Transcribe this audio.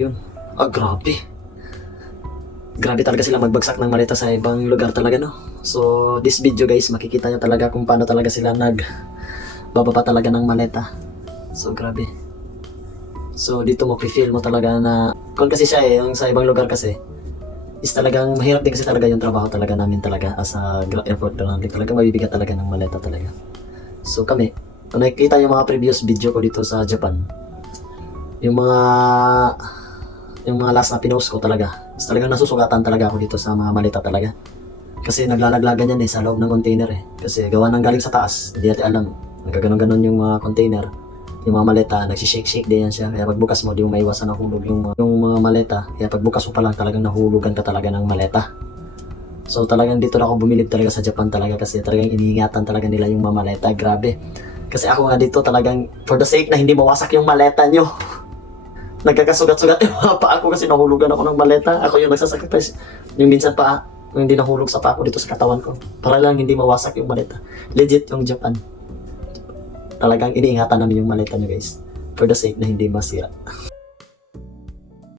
Yun. Ah, grabe. Grabe talaga sila magbagsak ng maleta sa ibang lugar talaga, no? So, this video guys, makikita nyo talaga kung paano talaga sila nag bababa talaga ng maleta. So, grabe. So, dito mo feel mo talaga na kung kasi siya eh, yung sa ibang lugar kasi is talagang mahirap din kasi talaga yung trabaho talaga namin talaga as a airport ground talaga mabibigat talaga ng maleta talaga. So kami, kung nakikita yung mga previous video ko dito sa Japan, yung mga yung mga last na pinost ko talaga, is talagang nasusugatan talaga ako dito sa mga maleta talaga. Kasi naglalaglagan yan eh sa loob ng container eh. Kasi gawa ng galing sa taas, hindi natin alam. Nagkaganon-ganon yung mga container. Yung mga maleta, nagsishake-shake din yan siya. Kaya pagbukas mo, di mo maiwasan na hulog yung, mga- yung mga maleta. Kaya pagbukas mo pa lang, talagang nahulugan ka talaga ng maleta. So talagang dito na ako bumilib talaga sa Japan talaga kasi talagang iniingatan talaga nila yung mga maleta. Grabe. Kasi ako nga dito talagang for the sake na hindi mawasak yung maleta nyo. Nagkakasugat-sugat yung mga paa ko kasi nahulugan ako ng maleta. Ako yung nagsasacrifice. Yung minsan pa, yung hindi nahulog sa paa ko dito sa katawan ko. Para lang hindi mawasak yung maleta. Legit yung Japan. Talagang iniingatan namin yung maleta nyo guys. For the sake na hindi masira.